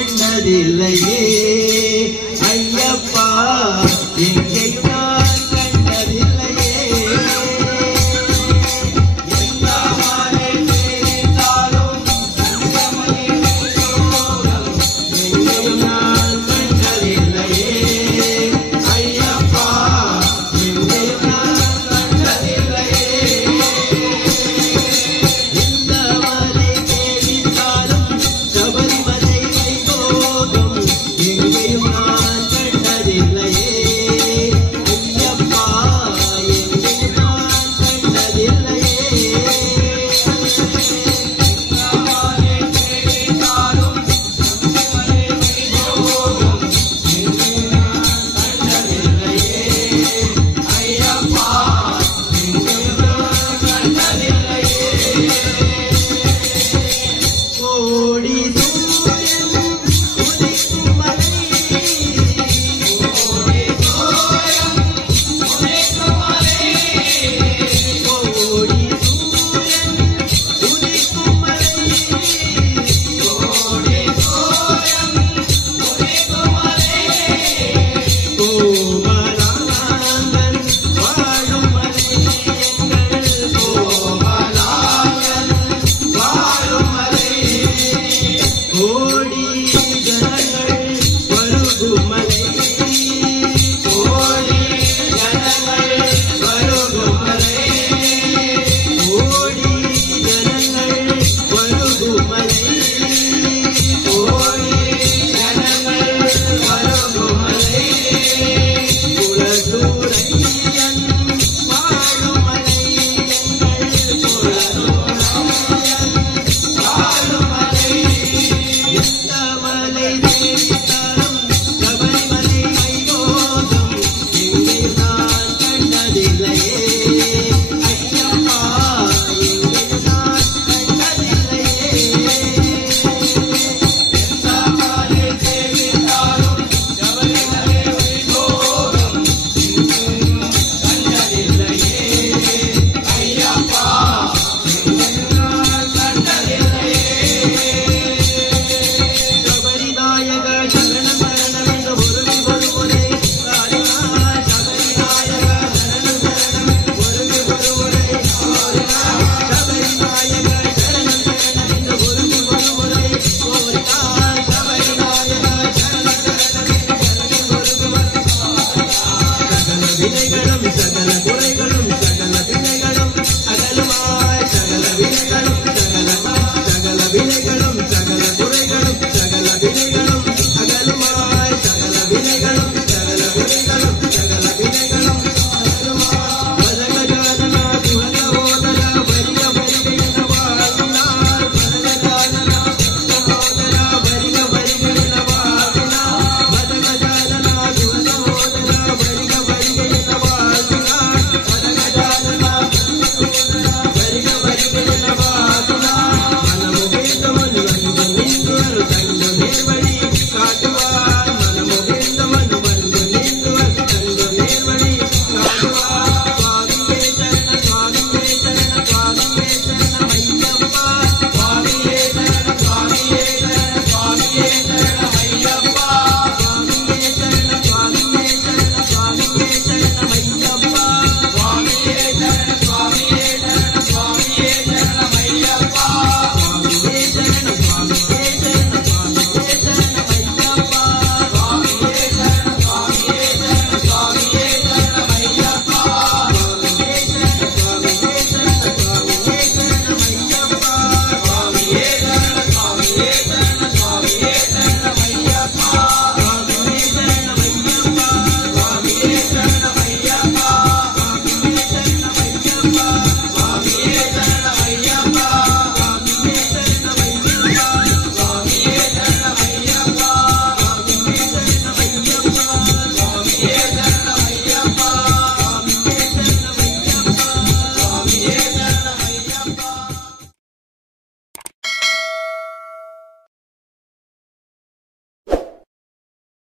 கண்டதில்லையே ஐயப்பா எங்கேயும் நான் கண்டதில்லையே எந்த மாலை தேடித்தாலும் எங்கேயும் நான் கண்டதில்லையே ஐயப்பா எங்கேயும் நான் கண்டதில்லையே எந்த மாலை தேடித்தாலும் சபரிமலை வைபோகம் எங்கேயும் நான் கண்டதில்லையே ஐயப்பா எங்கேயும் நான் கண்டதில்லையே கோடி சூரியன் உதிக்கும் மலை கோடி சூரியன் உதிக்கும் மலை கோமலாங்கன் வாழும் மலை எங்கள் கோமலாங்கன் வாழும் மலை கோடி ஜனங்கள் வருகும் மலை கோடி ஜனங்கள் வருகும் மலை கோடி ஜனங்கள் வருகும் மலை கோடி ஜனங்கள் வருகும் மலை குலசூரையன் வாழும் மலை எங்கள் குலசூரையன் வாழும் மலை எந்த மலை தேடித்தாலும் சபரிமலை வைபோகம் எங்கேயும் நான் கண்டதில்லையே ஐயப்பா எங்கேயும் நான் கண்டதில்லையே எந்த மலை தேடித்தாலும் சபரிமலை வைபோகம் எங்கேயும் கண்டதில்லையே ஐயப்பா எங்கேயும் நான் கண்டதில்லையே சபரிநாயக சரண சரணமென்று ஒருவி ஒருமுறை சாரினார் சபரிநாயக சரண சரணமென்று ஒருவி ஒருமுறை கோரினார் சபரிநாயக சரண சரணமென்று ஒருவி ஒருமுறை கோரினார் சபரிநாயக சரண சரணமென்று ஒருவி ஒருமுறை சகல வினைகளும் சகல குறைகளும் சகல வினைகளும் அகலுமாய் சகல வினைகளும் சகல வினைகளும் சகல குறைகளும் சகல வினைகளும் அகலுமாய் சகல வினைகளும் சகல குறைகளும் சகல வினைகளும் அகலுமாய் பதகஜானனா சுகதோதரா வரிக வரிக என வாழ்ந்தார் பதகஜானனா சுகதோதரா வரிக வரிக என வாழ்ந்தார் பதகஜானனா சுகதோதரா வரிக வரிக என வாழ்ந்தார் பதகஜானனா சுகதோதரா வரிக வரிக என வாழ்ந்தார் மனமுகேந்தமனு வந்து நின்று தங்கு நேர்வழி காட்டுவார் மனமுகேந்தமனு வந்து நின்று தங்கு நேர்வழி காட்டுவார் சுவாமியே சரண சுவாமியே சரண சுவாமியே சரணம் ஐயப்பா சுவாமியே சரண சுவாமியே சரண சுவாமியே சரணம் ஐயப்பா சுவாமியே சரண சுவாமியே சரண சுவாமியே சரணம் ஐயப்பா சுவாமியே சரண சுவாமியே சரண சுவாமியே சரணம் ஐயப்பா சுவாமியே சரண சுவாமியே சரண சுவாமியே சரணம் ஐயப்பா சுவாமியே சரண சுவாமியே சரண சுவாமியே சரணம் ஐயப்பா சுவாமியே சரண சுவாமியே சரண சுவாமியே சரணம் ஐயப்பா சுவாமியே சரண சுவாமியே சரண சுவாமியே சரணம் ஐயப்பா சுவாமியே சரணம் ஐயப்பா சுவாமியே சரணம் ஐயப்பா சுவாமியே சரணம் ஐயப்பா